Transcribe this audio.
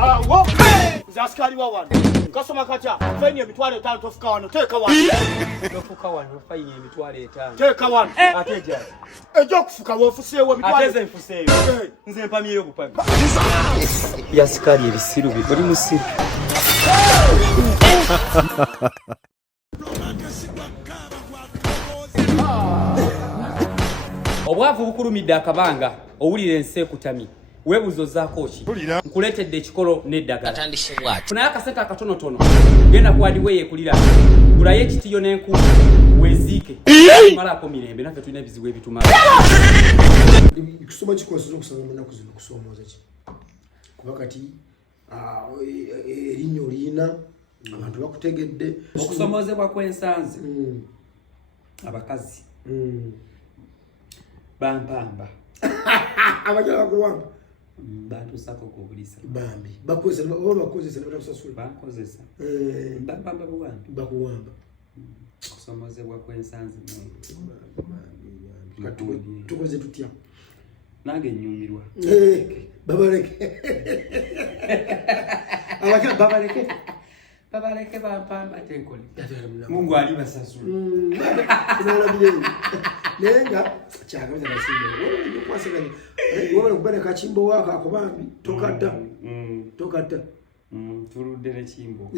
Wo zaskali wa wano kasoma katya faini emitwalo 5 tofuka wano teka wano tofuka wano faini emitwalo 5 teka wano ateja ejo kufuka wofuseewo emitwalo ateze nfuseeyo nze mpamiyo bupami yaskali ebisiru bikoli musiru obwavu bukulumidde akabanga owulira ense kutami webuzo zaako ki nkuletedde ekikolo n'eddagala atandisibwa kunaye akasente akatonotono genda kuwadiwe yekulira gulayo ekitiyo n'enku weziike malako mirembe naffe tulina ebizibu ebitumala kusoma kikosezo okusanga munaku zino kusomooza ki kuba kati erinnya oliyina abantu bakutegedde okusomoozebwa kw'ensanzi abakazi bampamba abajala bakuwamba batusako kubulisa bambi bakozesa nebatakusasula bakozesa bampamba buwambi bakuwamba okusomozebwa kw'ensanzi tukoze tutya nange nnyumirwa babaleke abajala babaleke bampamba tenkoli Mungu alibasasula nenga kyagaza nasimbe wowe kwaseganya wowe kubereka KIMBOWA kakubambi tokata tokata turudde ne kimbo